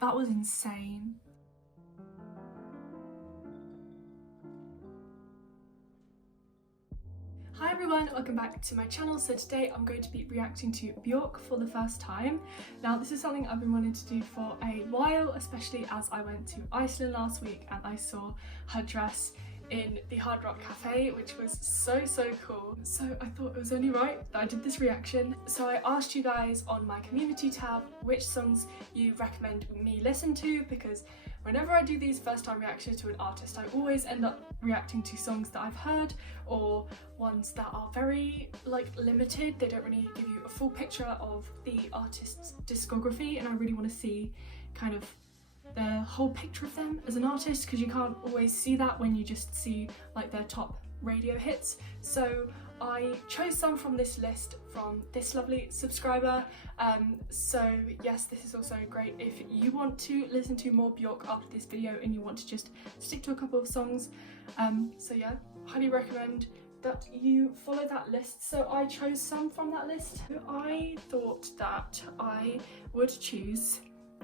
That was insane. Hi everyone, welcome back to my channel. So today I'm going to be reacting to Björk for the first time. Now this is something I've been wanting to do for a while, especially as I went to Iceland last week and I saw her dress in the Hard Rock Cafe, which was so cool. So I thought it was only right that I did this reaction. So I asked you guys on my community tab which songs you recommend me listen to, because whenever I do these first time reactions to an artist, I always end up reacting to songs that I've heard or ones that are very limited. They don't really give you a full picture of the artist's discography, and I really want to see kind of the whole picture of them as an artist, because you can't always see that when you just see like their top radio hits. So I chose some from this list from this lovely subscriber. So yes, this is also great if you want to listen to more Björk after this video and you want to just stick to a couple of songs. So yeah, highly recommend that you follow that list. So I chose some from that list. I thought that I would choose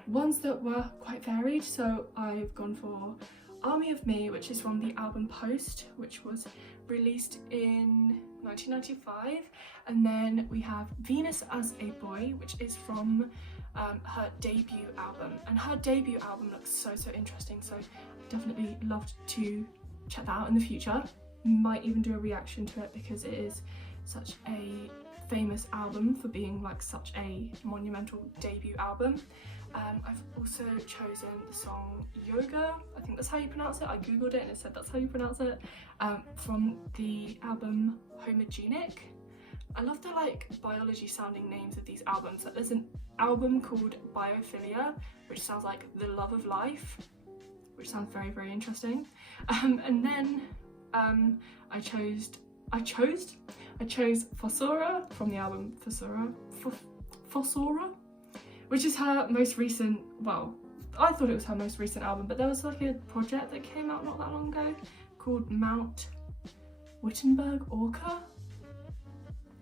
ones that were quite varied, so I've gone for Army of Me, which is from the album Post, which was released in 1995, and then we have Venus as a Boy, which is from her debut album, and her debut album looks so interesting, so I'd definitely love to check that out in the future. Might even do a reaction to it because it is such a famous album for being like such a monumental debut album. I've also chosen the song Yoga, I think that's how you pronounce it. I googled it and it said that's how you pronounce it, from the album Homogenic. I love the biology sounding names of these albums. There's an album called Biophilia, which sounds like the love of life, which sounds very interesting. And then I chose Fossora from the album Fossora, which is her most recent, well, I thought it was her most recent album, but there was like a project that came out not that long ago called Mount Wittenberg Orca.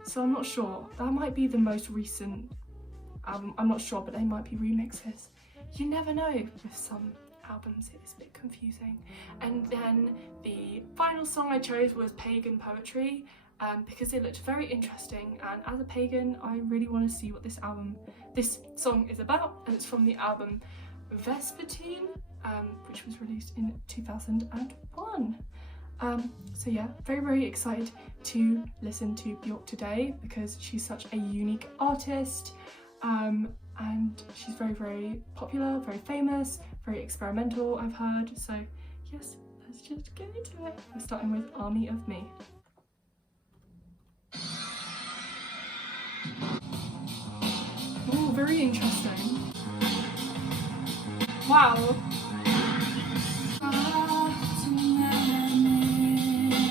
So I'm not sure, that might be the most recent album, I'm not sure, but they might be remixes. You never know with some albums, it is a bit confusing. And then the final song I chose was Pagan Poetry, because it looked very interesting, and as a pagan I really want to see what this song is about, and it's from the album Vespertine, which was released in 2001. So yeah, very excited to listen to Björk today because she's such a unique artist, and she's very popular, very famous, very experimental, I've heard. So yes, let's just get into it. We're starting with Army of Me. Oh, very interesting. Wow.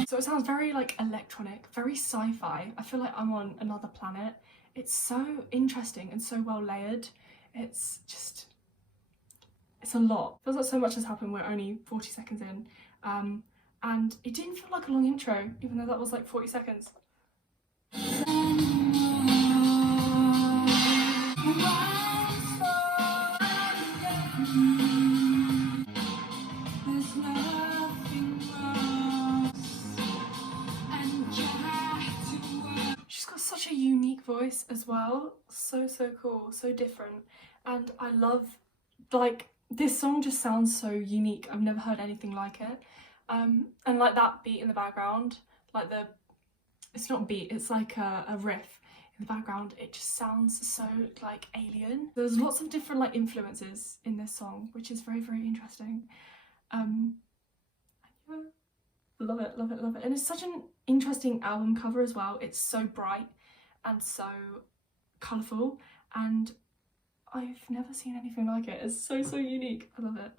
So it sounds very electronic, very sci-fi. I feel like I'm on another planet. It's so interesting and so well layered. It's a lot. Feels like so much has happened. We're only 40 seconds in. And it didn't feel like a long intro, even though that was like 40 seconds. She's got such a unique voice as well. So cool, so different. And I love, this song just sounds so unique. I've never heard anything like it. And that beat in the background, it's not a beat, it's like a riff in the background. It just sounds so alien. There's lots of different influences in this song, which is very interesting. Yeah, love it. And it's such an interesting album cover as well. It's so bright and so colourful, and I've never seen anything like it. It's so unique. I love it.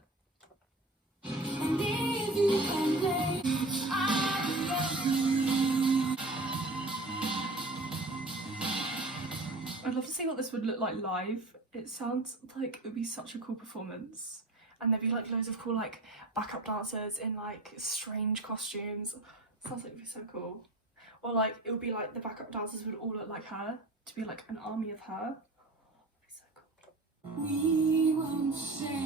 I'd love to see what this would look like live. It sounds like it would be such a cool performance, and there'd be loads of cool backup dancers in strange costumes. Sounds like it'd be so cool. Or it would be the backup dancers would all look like her, to be an army of her. It'd be so cool. We won't say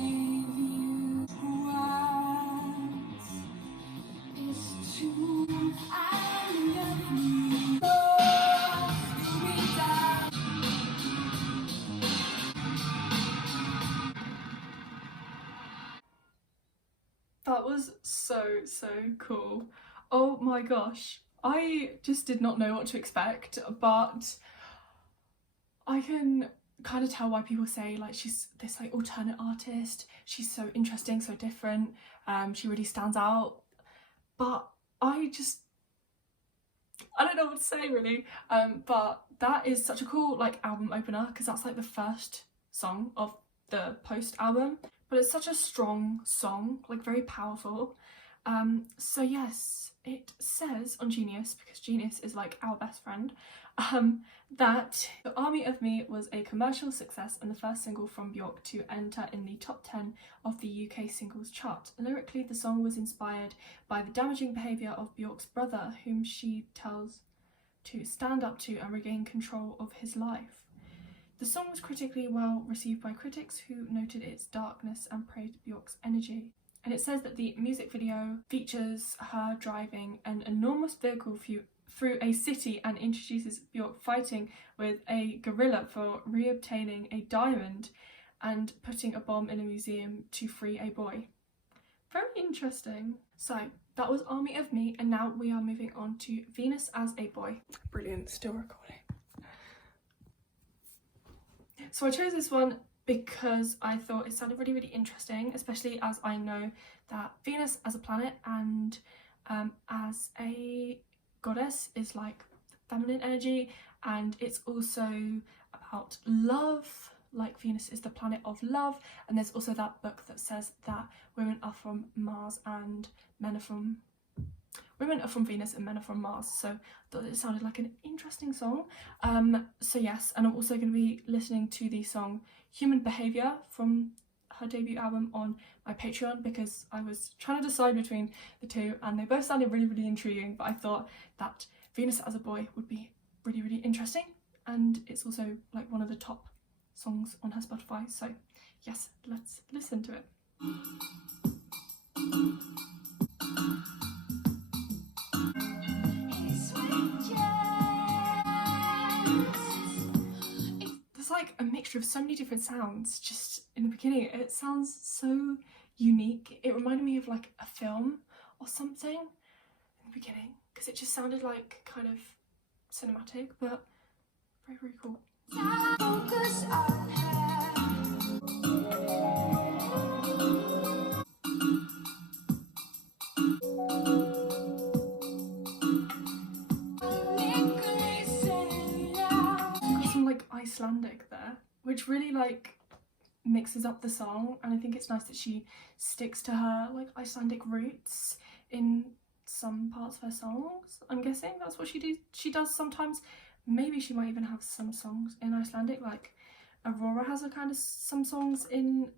That was so cool. Oh my gosh. I just did not know what to expect, but I can kind of tell why people say like she's this like alternate artist. She's so interesting, so different. She really stands out. But I don't know what to say really. But that is such a cool like album opener because that's like the first song of the post album. But it's such a strong song, like very powerful. So yes, it says on Genius, because Genius is like our best friend, that The Army of Me was a commercial success and the first single from Björk to enter in the top 10 of the UK singles chart. Lyrically, the song was inspired by the damaging behaviour of Björk's brother, whom she tells to stand up to and regain control of his life. The song was critically well received by critics who noted its darkness and praised Björk's energy. And it says that the music video features her driving an enormous vehicle through a city and introduces Björk fighting with a gorilla for reobtaining a diamond and putting a bomb in a museum to free a boy. Very interesting. So that was Army of Me, and now we are moving on to Venus as a Boy. Brilliant, still recording. So I chose this one because I thought it sounded really interesting, especially as I know that Venus as a planet and as a goddess is like feminine energy, and it's also about love, like Venus is the planet of love, and there's also that book that says that women are from Mars and women are from Venus and men are from Mars, so I thought it sounded like an interesting song. So yes, and I'm also going to be listening to the song Human Behaviour from her debut album on my Patreon, because I was trying to decide between the two and they both sounded really intriguing, but I thought that Venus as a Boy would be really interesting, and it's also like one of the top songs on her Spotify, so yes, let's listen to it. There's like a mixture of so many different sounds just in the beginning. It sounds so unique. It reminded me of like a film or something in the beginning, because it just sounded like kind of cinematic, but very cool. Got some like Icelandic there, which really like mixes up the song, and I think it's nice that she sticks to her like Icelandic roots in some parts of her songs. I'm guessing that's what she does sometimes. Maybe she might even have some songs in Icelandic, like Aurora has a kind of some songs in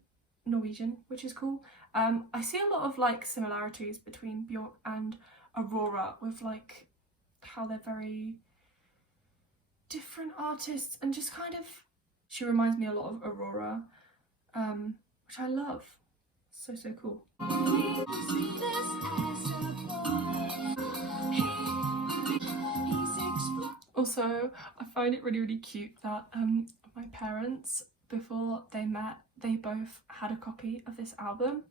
Norwegian, which is cool. I see a lot of like similarities between Björk and Aurora, with like how they're very different artists, and just kind of, she reminds me a lot of Aurora, which I love. So cool. Also, I find it really cute that my parents, before they met, they both had a copy of this album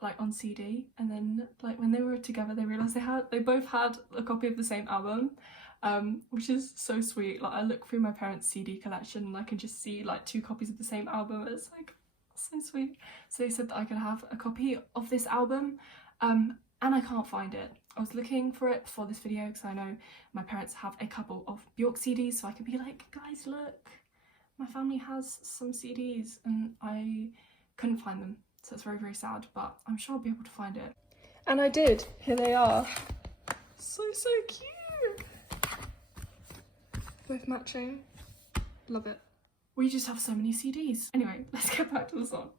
like on CD, and then like when they were together they realised they both had a copy of the same album, which is so sweet. Like I look through my parents' CD collection and I can just see like 2 copies of the same album. It's like so sweet. So they said that I could have a copy of this album, and I can't find it. I was looking for it for this video because I know my parents have a couple of Björk CDs, so I could be like, guys, look, my family has some CDs, and I couldn't find them. So it's very sad, but I'm sure I'll be able to find it. And I did. Here they are. So cute. Both matching. Love it. We just have so many CDs. Anyway, let's get back to the song.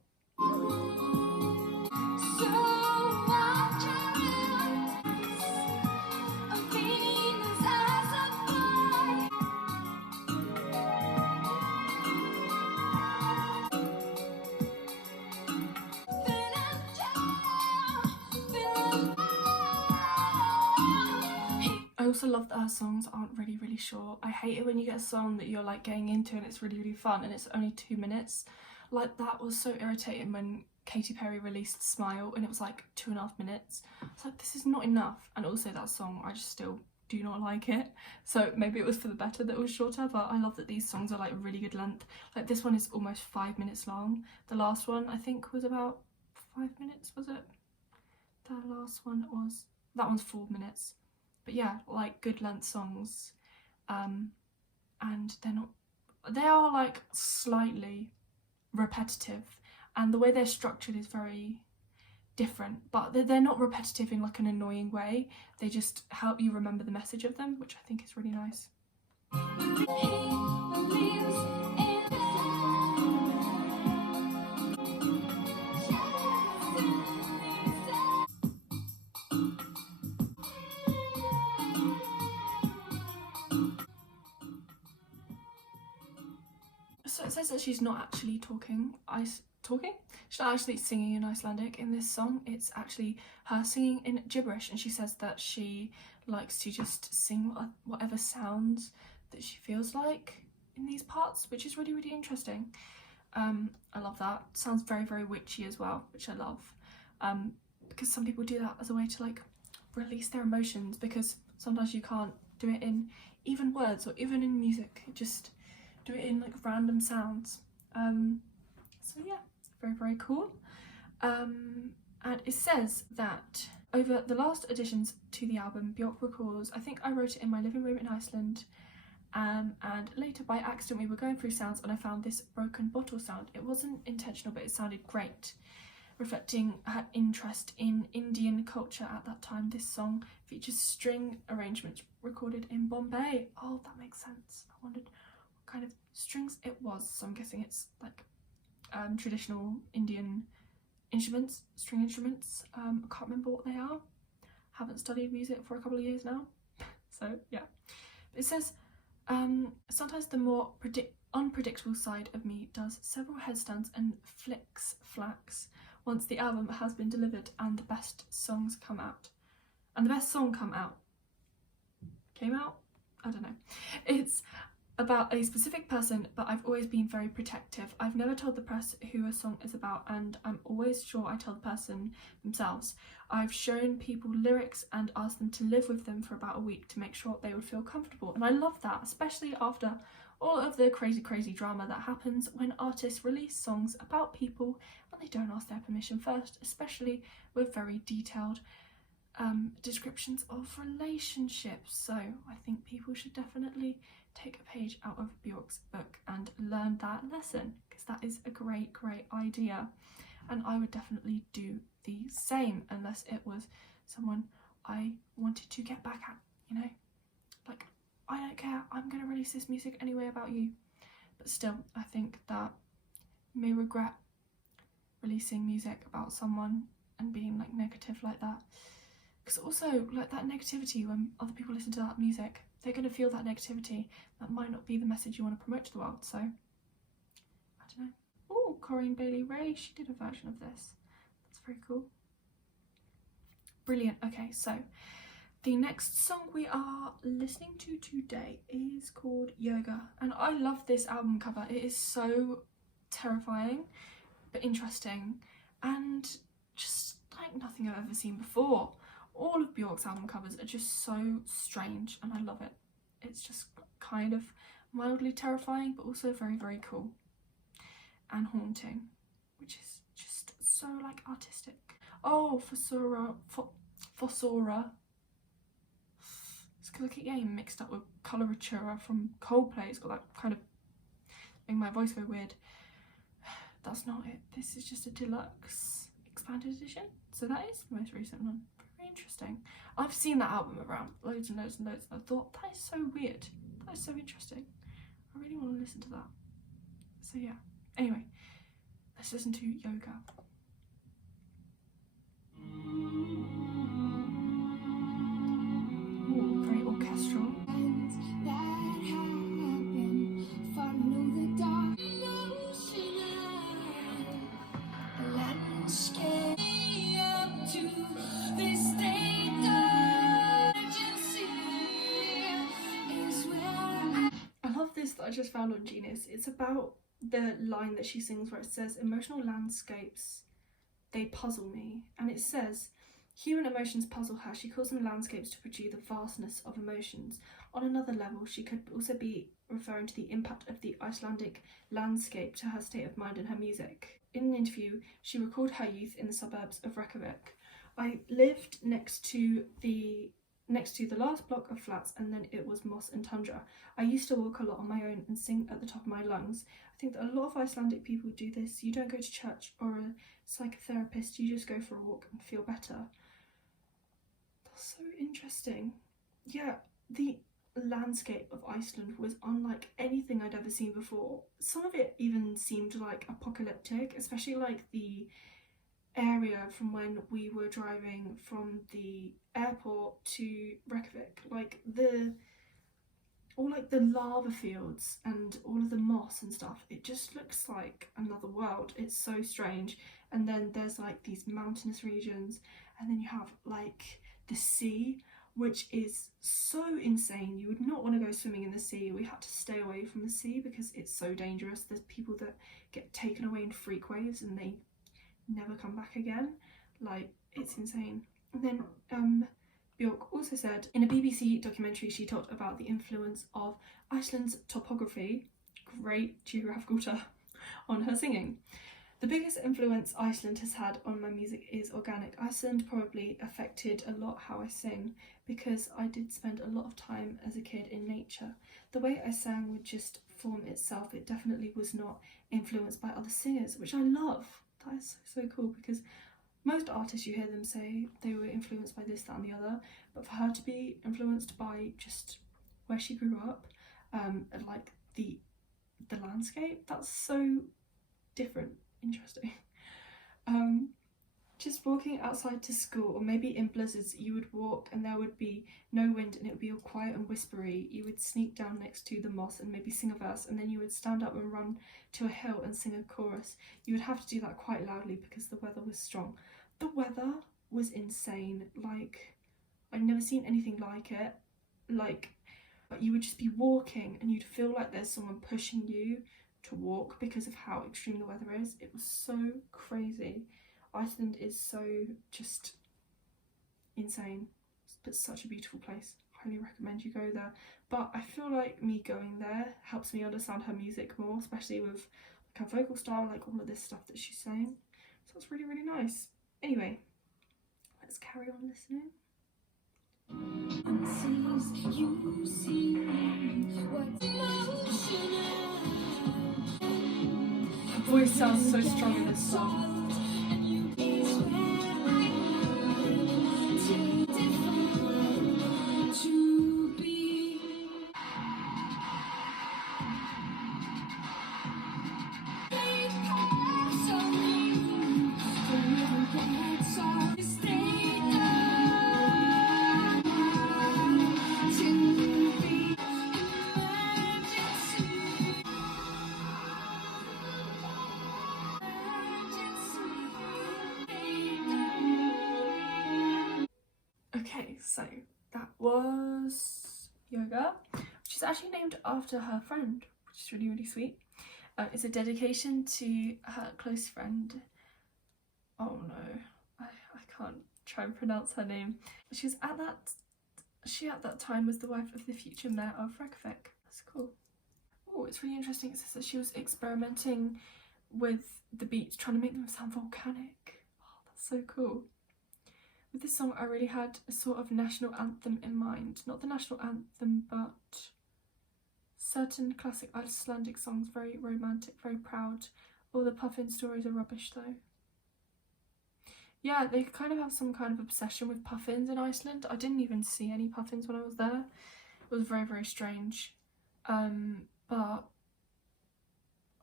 I also love that her songs aren't really short. I hate it when you get a song that you're like getting into and it's really fun and it's only 2 minutes. Like that was so irritating when Katy Perry released Smile and it was like 2.5 minutes. I was like, this is not enough. And also that song, I just still do not like it. So maybe it was for the better that it was shorter, but I love that these songs are like really good length. Like this one is almost 5 minutes long. The last one I think was about 5 minutes, was it? The last one was, that one's 4 minutes. But yeah, like good length songs. And they are like slightly repetitive, and the way they're structured is very different, but they're not repetitive in like an annoying way. They just help you remember the message of them, which I think is really nice. So it says that she's not actually she's not actually singing in Icelandic in this song. It's actually her singing in gibberish, and she says that she likes to just sing whatever sounds that she feels like in these parts, which is really, really interesting. I love that. Sounds very, very witchy as well, which I love, because some people do that as a way to like release their emotions, because sometimes you can't do it in even words or even in music. Just do it in like random sounds. So yeah, very, very cool. And it says that over the last additions to the album, Björk recalls, I think I wrote it in my living room in Iceland, and later by accident we were going through sounds and I found this broken bottle sound. It wasn't intentional, but it sounded great, reflecting her interest in Indian culture at that time. This song features string arrangements recorded in Bombay. Oh, that makes sense. I wondered what kind of strings it was, so I'm guessing it's like traditional Indian instruments, string instruments. I can't remember what they are. Haven't studied music for a couple of years now. So yeah. It says, sometimes the more unpredictable side of me does several headstands and flacks once the album has been delivered and the best songs come out. And the best song came out? I don't know. It's about a specific person, but I've always been very protective. I've never told the press who a song is about, and I'm always sure I tell the person themselves. I've shown people lyrics and asked them to live with them for about a week to make sure they would feel comfortable. And I love that, especially after all of the crazy drama that happens when artists release songs about people and they don't ask their permission first, especially with very detailed descriptions of relationships. So I think people should definitely take a page out of Björk's book and learn that lesson, because that is a great idea, and I would definitely do the same, unless it was someone I wanted to get back at, you know, like, I don't care, I'm going to release this music anyway about you. But still, I think that you may regret releasing music about someone and being like negative like that, because also like that negativity, when other people listen to that music, they're going to feel that negativity. That might not be the message you want to promote to the world. So I don't know. Oh, Corinne Bailey Rae, she did a version of this. That's very cool. Brilliant. Okay, so the next song we are listening to today is called Yoga, and I love this album cover. It is so terrifying but interesting, and just like nothing I've ever seen before. All of Björk's album covers are just so strange, and I love it. It's just kind of mildly terrifying, but also very cool and haunting, which is just so like artistic. Oh, Fossora. It's because I keep getting mixed up with Coloratura from Coldplay. It's got that kind of making my voice go weird. That's not it. This is just a deluxe expanded edition. So that is the most recent one. Very interesting. I've seen that album around loads and loads. I thought, that is so weird. That is so interesting. I really want to listen to that. So yeah. Anyway, let's listen to Yoga. Ooh, very orchestral. I love this that I just found on Genius. It's about the line that she sings where it says, emotional landscapes they puzzle me. And it says, human emotions puzzle her. She calls them landscapes to produce the vastness of emotions. On another level, she could also be referring to the impact of the Icelandic landscape to her state of mind and her music. In an interview, she recalled her youth in the suburbs of Reykjavik. I lived next to the last block of flats, and then it was moss and tundra. I used to walk a lot on my own and sing at the top of my lungs. I think that a lot of Icelandic people do this. You don't go to church or a psychotherapist, you just go for a walk and feel better. That's so interesting. Yeah, the landscape of Iceland was unlike anything I'd ever seen before. Some of it even seemed like apocalyptic, especially like the area from when we were driving from the airport to Reykjavik, like the lava fields and all of the moss and stuff. It just looks like another world. It's so strange. And then there's like these mountainous regions, and then you have like the sea, which is so insane. You would not want to go swimming in the sea. We had to stay away from the sea because it's so dangerous. There's people that get taken away in freak waves and they never come back again. Like, it's insane. And then Björk also said in a BBC documentary, she talked about the influence of Iceland's topography, great geographical term, on her singing. The biggest influence Iceland has had on my music is organic. Iceland probably affected a lot how I sing because I did spend a lot of time as a kid in nature. The way I sang would just form itself. It definitely was not influenced by other singers, which I love. That is so cool, because most artists, you hear them say they were influenced by this, that and the other, but for her to be influenced by just where she grew up, and like the landscape, that's so different. Interesting. Just walking outside to school, or maybe in blizzards, you would walk and there would be no wind and it would be all quiet and whispery. You would sneak down next to the moss and maybe sing a verse, and then you would stand up and run to a hill and sing a chorus. You would have to do that quite loudly because the weather was strong. The weather was insane. Like, I'd never seen anything like it. Like, you would just be walking and you'd feel like there's someone pushing you to walk because of how extreme the weather is. It was so crazy. Iceland is so just insane, but such a beautiful place. Highly recommend you go there. But I feel like me going there helps me understand her music more, especially with like her vocal style, like all of this stuff that she's saying. So it's really, really nice. Anyway, let's carry on listening. Her voice sounds so strong in this song. Okay, so that was Joga, which is actually named after her friend, which is really, really sweet. It's a dedication to her close friend. Oh no, I can't try and pronounce her name. She at that time was the wife of the future mayor of Reykjavik. That's cool. Oh, it's really interesting. It says that she was experimenting with the beats, trying to make them sound volcanic. Oh, that's so cool. With this song, I really had a sort of national anthem in mind. Not the national anthem, but certain classic Icelandic songs, very romantic, very proud. All the puffin stories are rubbish though. Yeah, they kind of have some kind of obsession with puffins in Iceland. I didn't even see any puffins when I was there. It was very, very strange. But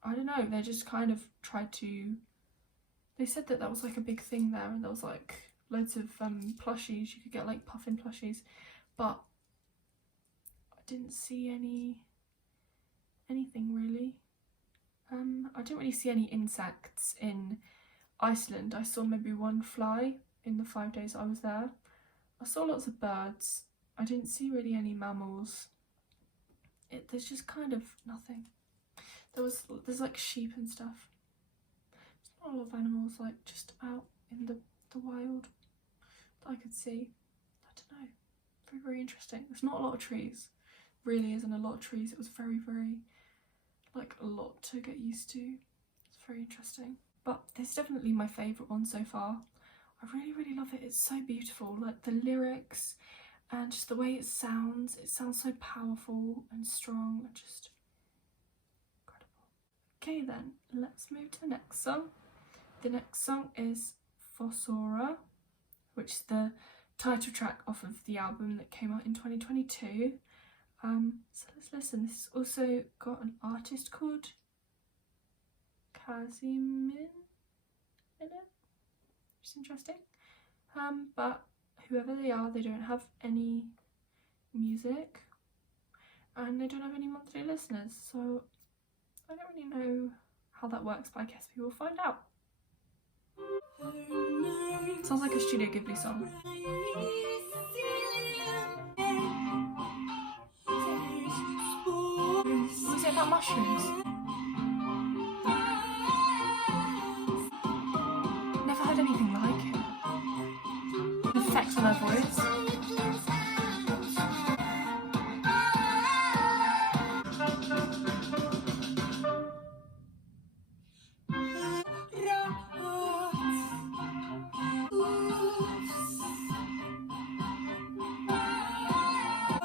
I don't know, they just kind of tried to... They said that was like a big thing there, and there was like loads of plushies. You could get like puffin plushies, but I didn't see anything really. I didn't really see any insects in Iceland. I saw maybe one fly in the 5 days I was there. I saw lots of birds. I didn't see really any mammals. There's just kind of nothing. There's like sheep and stuff. There's not a lot of animals like just out in the wild that I could see. I don't know. Very, very interesting. There's not a lot of trees. Really isn't a lot of trees. It was very, very, like, a lot to get used to. It's very interesting. But this is definitely my favourite one so far. I really, really love it. It's so beautiful. Like the lyrics and just the way it sounds so powerful and strong and just incredible. Okay then, let's move to the next song. The next song is Fossora, which is the title track off of the album that came out in 2022. So let's listen. This has also got an artist called Kazimin in it, which is interesting. But whoever they are, they don't have any music and they don't have any monthly listeners, so I don't really know how that works, but I guess we will find out. Sounds like a Studio Ghibli song. Was it about mushrooms? Never heard anything like it. The effects on her voice.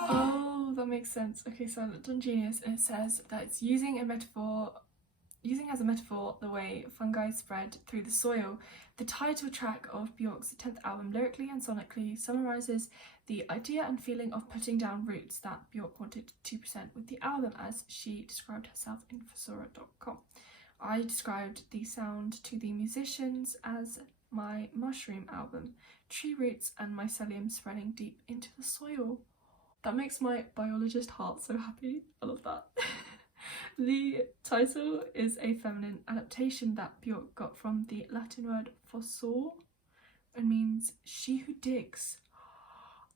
Oh, that makes sense. Okay, so I looked on Genius and it says that it's using as a metaphor the way fungi spread through the soil. The title track of Björk's 10th album lyrically and sonically summarises the idea and feeling of putting down roots that Björk wanted to present with the album, as she described herself in Fossora.com. I described the sound to the musicians as my mushroom album, tree roots and mycelium spreading deep into the soil. That makes my biologist heart so happy. I love that. The title is a feminine adaptation that Björk got from the Latin word fossor, and means she who digs.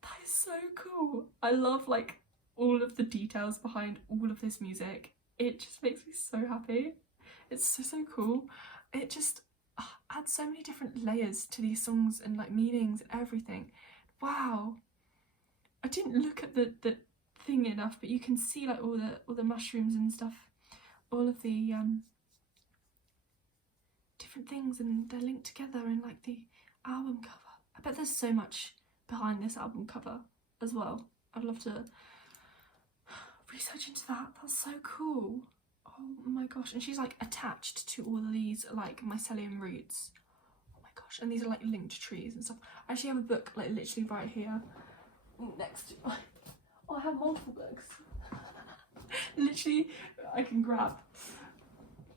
That is so cool. I love like all of the details behind all of this music. It just makes me so happy. It's so cool. It just adds so many different layers to these songs and like meanings and everything. Wow. I didn't look at the thing enough, but you can see like all the mushrooms and stuff, all of the different things, and they're linked together in like the album cover. I bet there's so much behind this album cover as well. I'd love to research into that. That's so cool. Oh my gosh. And she's like attached to all of these like mycelium roots. Oh my gosh. And these are like linked trees and stuff. I actually have a book like literally right here next to mine. Oh, I have multiple books. Literally, I can grab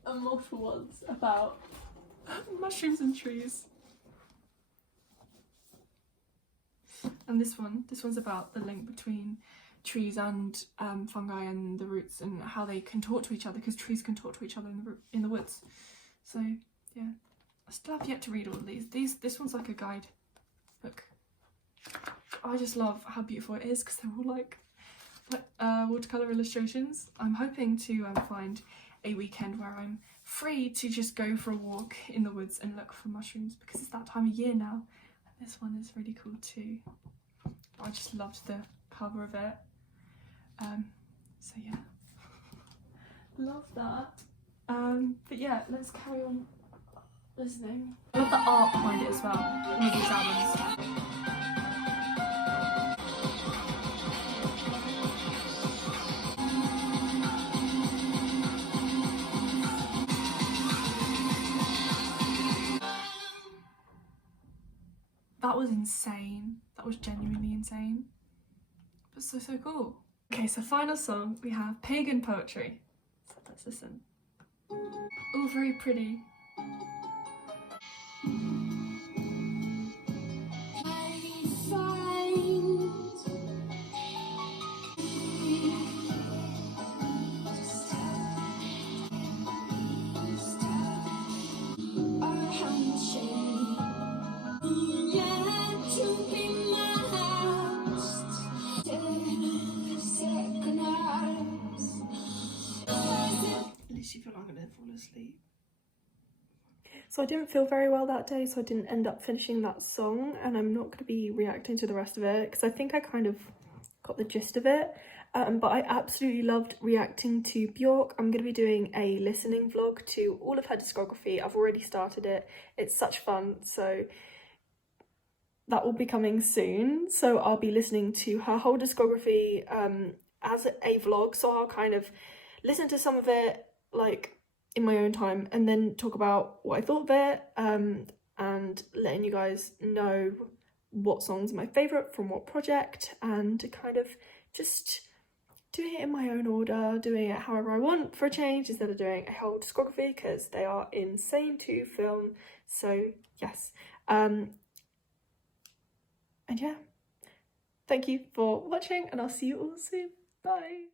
multiple ones about mushrooms and trees. And this one's about the link between trees and fungi and the roots, and how they can talk to each other, because trees can talk to each other in the woods. So yeah, I still have yet to read all of these. This one's like a guide book. I just love how beautiful it is, because they're all like watercolour illustrations. I'm hoping to find a weekend where I'm free to just go for a walk in the woods and look for mushrooms, because it's that time of year now. And this one is really cool too. I just loved the cover of it. So yeah, love that. But yeah, let's carry on listening. I love the art behind it as well, in all these albums. That was insane. That was genuinely insane. But so cool. Okay, so final song, we have Pagan Poetry. So let's listen. Oh, very pretty. Feel like I'm gonna fall asleep. So I didn't feel very well that day, so I didn't end up finishing that song, and I'm not going to be reacting to the rest of it because I think I kind of got the gist of it. But I absolutely loved reacting to Björk. I'm going to be doing a listening vlog to all of her discography. I've already started it. It's such fun, so that will be coming soon. So I'll be listening to her whole discography as a vlog, so I'll kind of listen to some of it like in my own time and then talk about what I thought of it, and letting you guys know what songs are my favourite from what project, and kind of just doing it in my own order, doing it however I want for a change instead of doing a whole discography because they are insane to film. So yes, and yeah, thank you for watching and I'll see you all soon. Bye.